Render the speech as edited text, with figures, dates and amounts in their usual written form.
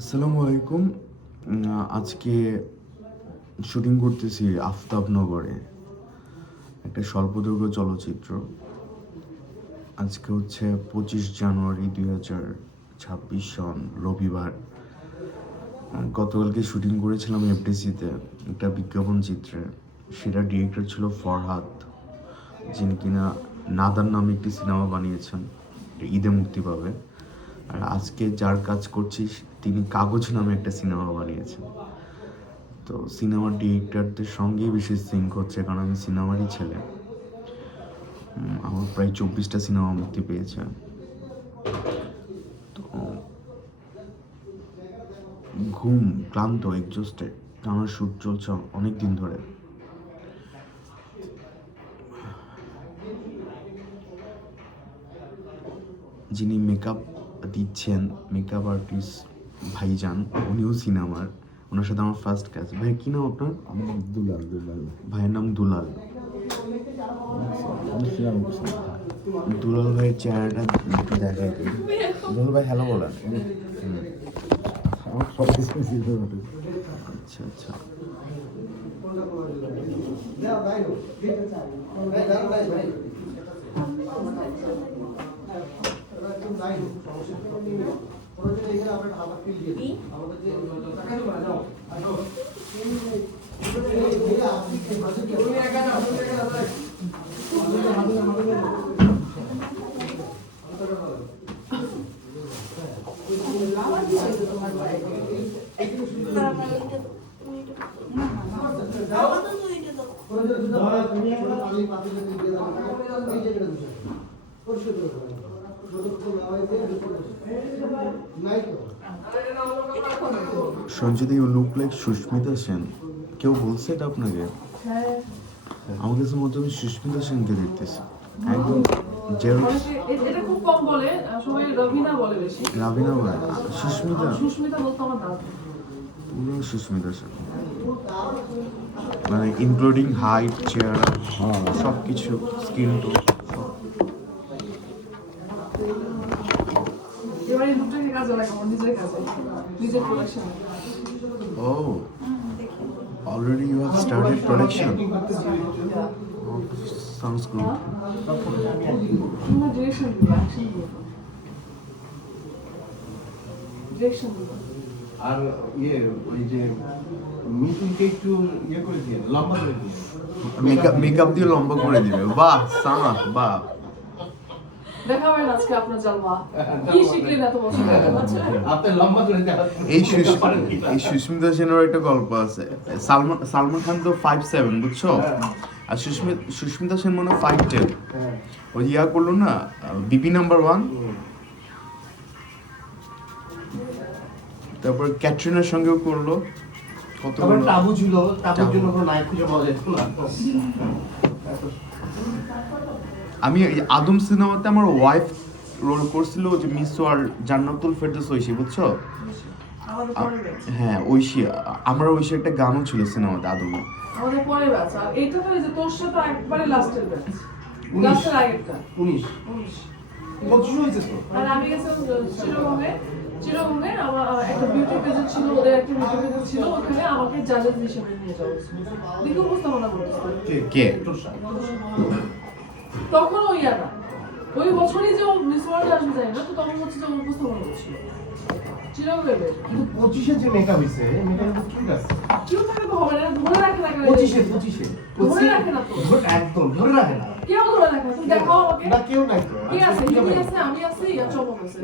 আসসালামু আলাইকুম। আজকে শুটিং করতেছি আফতাবনগরে একটা স্বল্পদৈর্ঘ্য চলচ্চিত্র। আজকে হচ্ছে 25 জানুয়ারি 2026 সন রবিবার। গতকালকে শুটিং করেছিলাম এফডিসিতে একটা বিজ্ঞাপন চিত্রে। সেটা ডিরেক্টর ছিল ফরহাদ, যিনি কিনা নাদার নামে একটি সিনেমা বানিয়েছেন, ঈদে মুক্তি পাবে। আর আজকে যার কাজ করছি তিনি কাগজ নামে একটা সিনেমা বানিয়েছেন। তো সিনেমার ডিরেক্টরদের সঙ্গেই বিশেষ সিঙ্ক হচ্ছে, কারণ আমি সিনেমারই ছেলে। আমার প্রায় 24টা সিনেমা মুক্তি পেয়েছে। তো ঘুম, ক্লান্ত, এক্সস্টেড, আমার শ্যুট চলছে অনেক দিন ধরে। যিনি মেকআপ দিচ্ছেন, মেকআপ আর্টিস্ট ভাইজান, উনিও সিনেমার। ওনার সাথে আমার ফার্স্ট কাজ। ভাই কি নাম আপনার? আমার নাম দুলাল। ভাইয়ের নাম দুলাল। দুলাল ভাইয়ের চেহারাটা একটু দেখাই দিই। দুলাল ভাই হ্যালো বলেন। আচ্ছা আচ্ছা। Sanjit, you look like Sushmita Sen. কেউ বলছে এটা আপনাকে? আমার কাছে মতো আমি সুস্মিতা সেনকে দেখতেছি একদম। এটা খুব কম বলে, সবাই রবিনা বলে বেশি। রাবিনা বলে সুস্মিতা? সুস্মিতা বলতো আমার দাদা। পুরো সুস্মিতা সেন, মানে ইনক্লুডিং হাইট, চেহারা, সব কিছু, স্কিন টোন। এবার এই দুটোকে কাজে লাগাবো, নিজের কাজে, নিজের production. Oh, already you have started production. Oh, sounds good. তোমরা ডিরেকশন দিবে, অ্যাকশন দিবে, ডিরেকশন দিবে। আর ওই যে মিতুলকে একটু করে দিয়ে লম্বা করে দিয়ে মেকআপ দিয়ে লম্বা করে দিবে। বাহ সানা, বাহ। দেখাবেন আজকে আপনার জালমা, কি শিখলেন এত বছর ধরে? আপনি লম্বা করে দেওয়া এই সুস্মিতা সেনের একটা গল্প আছে। সালমান খান তো 5'7", বুঝছো? আর সুস্মিতা সেন মনে 5'10". ওই ইয়া করলো না, বিপি নাম্বার 1। তারপর ক্যাটরিনার সঙ্গেও করলো। কত টাবু ছিল, টাবুর জন্য কোনো নায়ক খুঁজে পাওয়া যেত না। আমি আদম সিনেমাতে আমার ওয়াইফ রোল করছিল, যে মিস ওয়ার্ল্ড জান্নাতুল ফেরদৌস ঐশী, বুঝছো? হ্যাঁ ঐশী। আমার ঐশী একটা গানও ছিল সিনেমাতে আদমে। আমাদের পরে ব্যাচ, আর এইটা তো এই যে তোর সাথে একবারে লাস্টের ব্যাচ, লাস্টের আগেরটা 19 25 হয়েছে তো। আর আমি গেছিলাম চিরবঙ্গে আমার একটা বিউটি পেজ ছিল, ওদের একটা বিউটি পেজ ছিল, ওখানে আমাকে জাজেস হিসেবে নিয়ে যাওয়া হয়েছিল। দেখে উপস্থাপনা করতেছিল কে? তখন ওই না ওই বছরই যে ও মিস ওয়ার্ল্ড আসবে যায় না, তো তখন হচ্ছে যে ও উপস্থাপনা করছিল চিরবঙ্গে। কিন্তু 25 যে মেকআপ হইছে, মেকআপ তো ঠিক আছে। কেউ থাকে তো হবে না, ধরে রাখে না কেন? 25 ধরে রাখে না তো, একদম ধরে রাখে না। কেউ ধরে রাখে না। তুমি দেখাও আমাকে, না কেউ নাই তো। কি আছে, আমি আছি, চমক আছে।